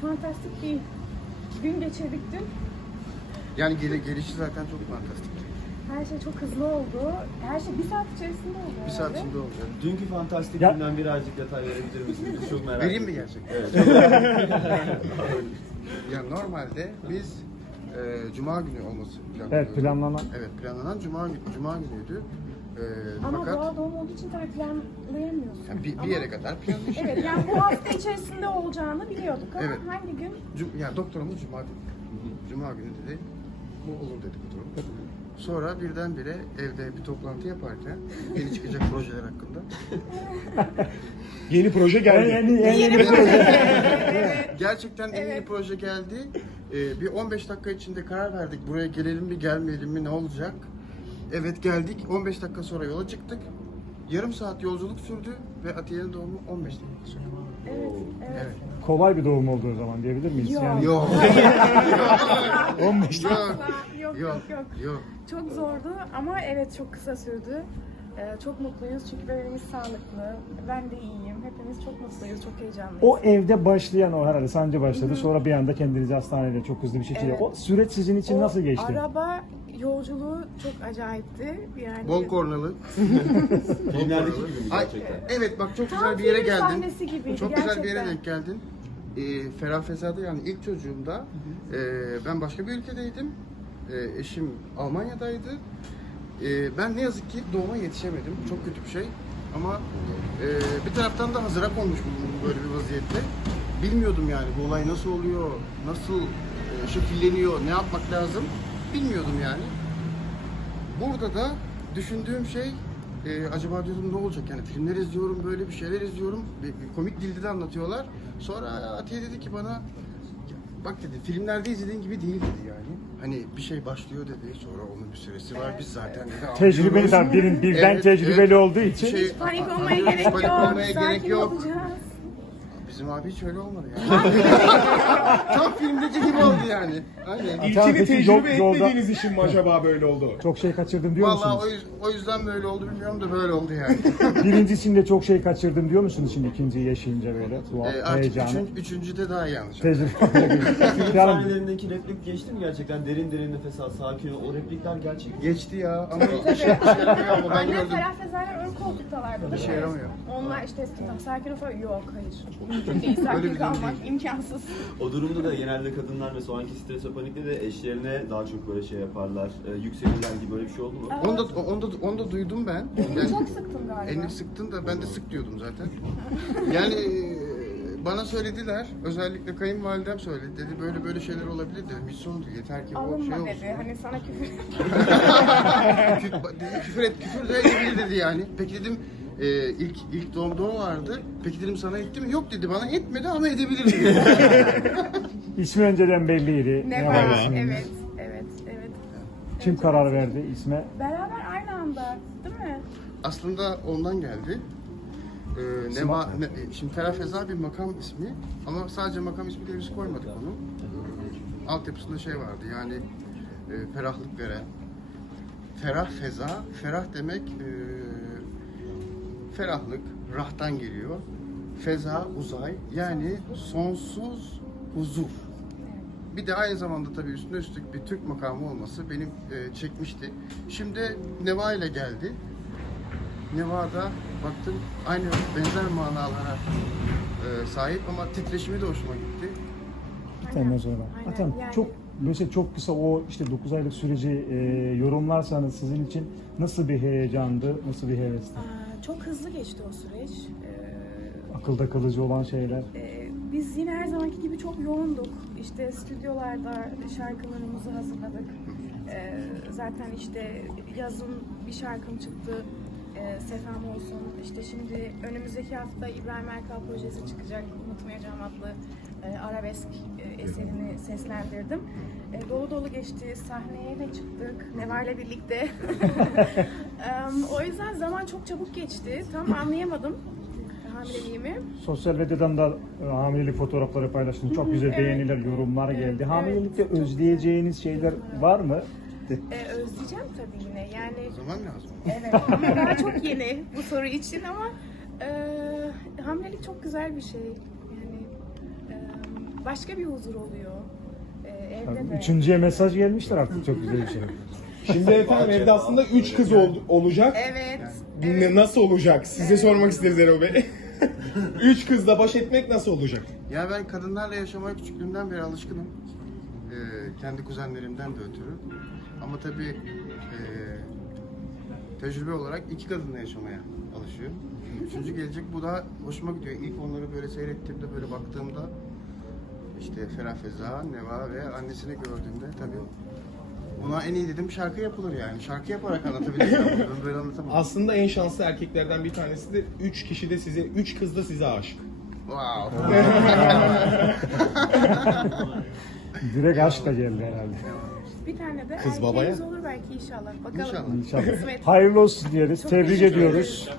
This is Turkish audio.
fantastik bir gün geçirdik dün. Yani gel gelişi zaten çok fantastik. Her şey çok hızlı oldu. Her şey bir saat içerisinde oldu Bir saat herhalde. içinde oldu. Dünkü fantastik Ya- günden birazcık detay verebilir misiniz? Biz çok merak Vereyim mi gerçekten? Evet. Ya normalde biz e, Cuma günü olması planlıyoruz. Evet planlanan. Evet planlanan Cuma günü, Cuma günüydü. E, Ama fakat doğal doğum olduğu için tabii planlayamıyorsun. yani bir, bir yere kadar planlıyoruz. Evet yani bu hafta içerisinde olacağını biliyorduk ama Evet. hangi gün? Cum- yani doktorumuz Cuma dedi. Cuma günü dedi. Bu olur dedi bu durum. Sonra birdenbire evde bir toplantı yaparken yeni çıkacak projeler hakkında Yeni proje geldi. yeni, en yeni proje. Gerçekten en yeni proje geldi. Ee, bir 15 dakika içinde karar verdik. Buraya gelelim mi gelmeyelim mi ne olacak? Evet geldik. 15 dakika sonra yola çıktık. Yarım saat yolculuk sürdü ve Atiye'nin doğumu 15 dakika sürdü. Evet, evet. Evet. Kolay bir doğum olduğu zaman diyebilir miyiz? Yok. Yani Yok. 15 yok. Yok, yok, Yok. yok. Yok. Çok zordu ama evet çok kısa sürdü. Ee, çok mutluyuz çünkü bebeğimiz sağlıklı. Ben de iyiyim. Hepimiz çok mutluyuz, çok heyecanlıyız. O evde başlayan o herhalde sancı başladı. Sonra bir anda kendinizi hastanede çok hızlı bir şekilde. Evet. O süreç sizin için O nasıl geçti? Araba yolculuğu çok acayipti. Yani Bol kornalı. Filmlerdeki gibi mi Ay, gerçekten? evet bak çok Tam güzel bir yere film geldin. sahnesi gibiydi Çok güzel bir yere gerçekten. denk geldin. Ee, Ferah Feza'da yani ilk çocuğumda e, ben başka bir ülkedeydim. E, eşim Almanya'daydı. E, ben ne yazık ki doğuma yetişemedim. Çok kötü bir şey. Ama e, bir taraftan da hazıra konmuş bulundum böyle bir vaziyette. Bilmiyordum yani bu olay nasıl oluyor, nasıl e, şekilleniyor, ne yapmak lazım bilmiyordum yani. Burada da düşündüğüm şey e, acaba diyordum ne olacak yani filmler izliyorum böyle bir şeyler izliyorum bir, bir komik dilde de anlatıyorlar. Sonra Atiye dedi ki bana bak dedi filmlerde izlediğin gibi değil dedi yani. Hani bir şey başlıyor dedi sonra onun bir süresi var biz zaten dedi Tecrübeli tabii birin, birden Evet, tecrübeli evet. olduğu için. Şey, Panik olmaya gerek panik yok. olmaya Sakin gerek yok. olacağız. Bizim abi hiç öyle olmadı yani. Tam filmdeki yani. Aynen. Tamam, İlkini peki tecrübe yol- yolda- etmediğiniz için mi acaba böyle oldu? Çok şey kaçırdım diyor Vallahi musunuz? o, yüz- o yüzden böyle oldu bilmiyorum da böyle oldu yani. Birincisinde çok şey kaçırdım diyor musunuz şimdi ikinciyi yaşayınca böyle? Bu Ee, artık heyecanı. üçün, üçüncüde daha iyi anlaşıldı. Tecrübe. Film yani sahnelerindeki replik geçti mi gerçekten? Derin derin nefes al, sakin ol. O replikler gerçek mi? Geçti ya ama işe, işe yaramıyor ama ben Annem gördüm. Ferah Feza'yla ön koltuktalardı. Bir şey yaramıyor. Onlar işte sakin ol falan. Yok hayır. Mümkün değil. Sakin bir kalmak imkansız. O durumda da genelde kadınlar mesela o anki stres ve panikte de eşlerine daha çok böyle şey yaparlar. E, yükselirler gibi böyle bir şey oldu mu? Onu da, onu da, onu da duydum ben. Elini çok sıktın galiba. Elini sıktın da ben de sık diyordum zaten. Yani e, bana söylediler, özellikle kayınvalidem söyledi. Dedi böyle böyle şeyler olabilir dedi. Hiç sorun değil, yeter ki o Alınma şey olsun. dedi. Hani sana küfür. Küfür, dedi, küfür et, küfür de edebilir dedi yani. Peki dedim, e, ilk ilk doğumda o vardı. Peki dedim sana etti mi? Yok dedi bana etmedi ama edebilir dedi. ismi önceden belliydi. Ne var var? isminiz? Evet, evet, evet. Kim karar verdi isme? Beraber aynı anda, değil mi? Aslında ondan geldi. Ee, ne, ma- ne- şimdi Ferah Feza bir makam ismi ama sadece makam ismi diye biz koymadık onu. Ee, altyapısında şey vardı yani e, ferahlık veren. Ferah Feza, ferah demek e, ferahlık, rahtan geliyor. Feza, uzay yani sonsuz huzur. Bir de aynı zamanda tabii üstüne üstlük bir Türk makamı olması benim e, çekmişti. Şimdi Neva ile geldi. Neva'da baktım aynı benzer manalara e, sahip ama titreşimi de hoşuma gitti. Senden sonra. Aynen, Zaten yani- çok mesela çok kısa o işte 9 aylık süreci e, yorumlarsanız sizin için nasıl bir heyecandı, nasıl bir hevesti? Aa, çok hızlı geçti o süreç. Ee, Akılda kalıcı olan şeyler. e, biz yine her zamanki gibi çok yoğunduk. İşte stüdyolarda şarkılarımızı hazırladık. Ee, zaten işte yazın bir şarkım çıktı. Ee, Sefam olsun. İşte şimdi önümüzdeki hafta İbrahim Erkal projesi çıkacak. Unutmayacağım adlı e, arabesk e, eserini seslendirdim. E, dolu dolu geçti. Sahneye de çıktık. Neva ile birlikte. O yüzden zaman çok çabuk geçti. Tam anlayamadım hamileliğimi. Sosyal medyadan da e, hamilelik fotoğrafları paylaştım. Çok güzel Evet. beğeniler, yorumlar Evet, geldi. evet. Hamilelikte Çok güzel. özleyeceğiniz şeyler var mı? E, özleyeceğim tabii yine. Yani O zaman lazım. evet ama daha çok yeni bu soru için ama e, hamilelik çok güzel bir şey. Başka bir huzur oluyor. Ee, evde Yani de. Üçüncüye mesaj gelmişler artık çok güzel bir şey. Şimdi efendim evde aslında 3 kız ol- olacak. Evet. Ne- evet. Nasıl olacak? Size sormak isteriz Erol Bey. 3 kızla baş etmek nasıl olacak? Ya ben kadınlarla yaşamaya küçüklüğümden beri alışkınım. Ee, kendi kuzenlerimden de ötürü. Ama tabii e, tecrübe olarak iki kadınla yaşamaya alışıyorum. Üçüncü gelecek bu da hoşuma gidiyor. İlk onları böyle seyrettiğimde böyle baktığımda işte Ferah Feza, Neva ve annesini gördüğümde tabii buna en iyi dedim şarkı yapılır yani. Şarkı yaparak anlatabilirim. ben böyle anlatamam. Aslında en şanslı erkeklerden bir tanesi de 3 kişi de size, 3 kız da size aşık. Wow. Direkt aşkla geldi herhalde. Bir tane de Kız babaya. erkeğimiz olur belki inşallah. Bakalım. İnşallah. İnşallah. Kısmet. Hayırlı olsun diyoruz. Çok Tebrik ediyoruz.